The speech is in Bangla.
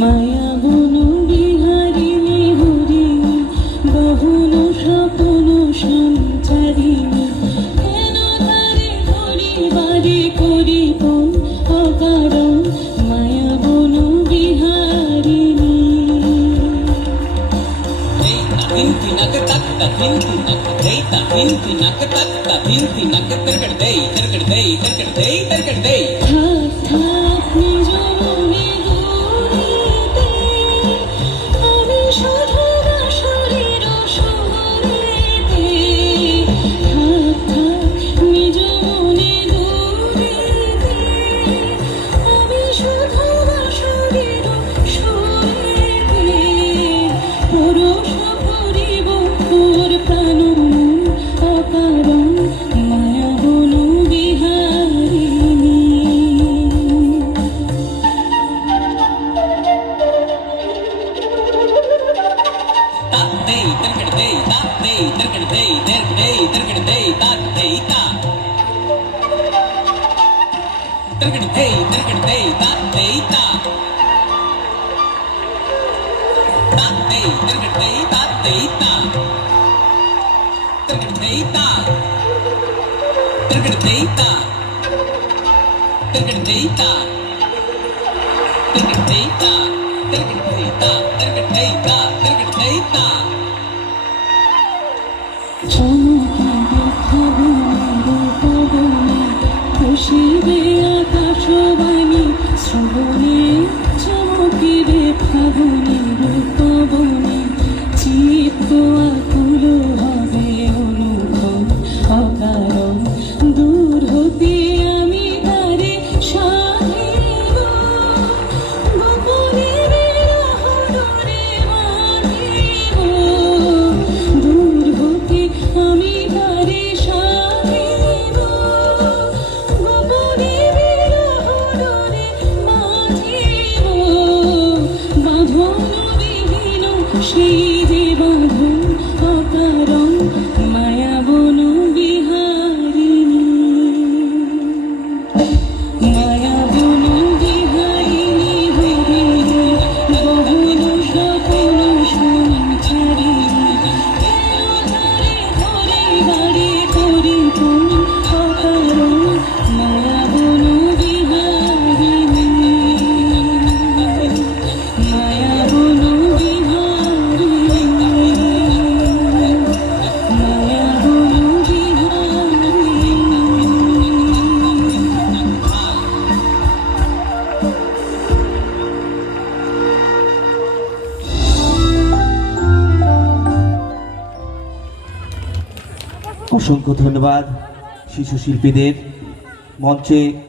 মায়া বনু বিহারিণী হরিণী গহন স্বপন সঞ্চারিণী কেন ধারে ধরি বাড়ি করিপন অকারণ মায়া বনু বিহারিণী। খুশিবে আকাশবাণী শ্রবণে চমকিবে ফাগুনি রূপবনে চিত্ত আকুল হবে অনুভব অকারণ দূর হতে আমি তারে সাধিব গোপনে বিরহরে বাঁধিব দূর হতে আমি তারে সাধিব গোপনে বিরহরে বাঁধিব বাঁধন বিহীন সেই যে বাঁধন অকারণ মায়া বনু বিহারিণী। মায়া বনু বিহারিণী হরিণী গহন স্বপন সঞ্চারিণী কেন ধারে ধরে বাড়ি করিপন অকারণ মায়া বনু বিহারিণী। মায়া বনু বিহারিণী মায়া বনু বিহারিণী। অসংখ্য ধন্যবাদ শিশু শিল্পীদের। মঞ্চে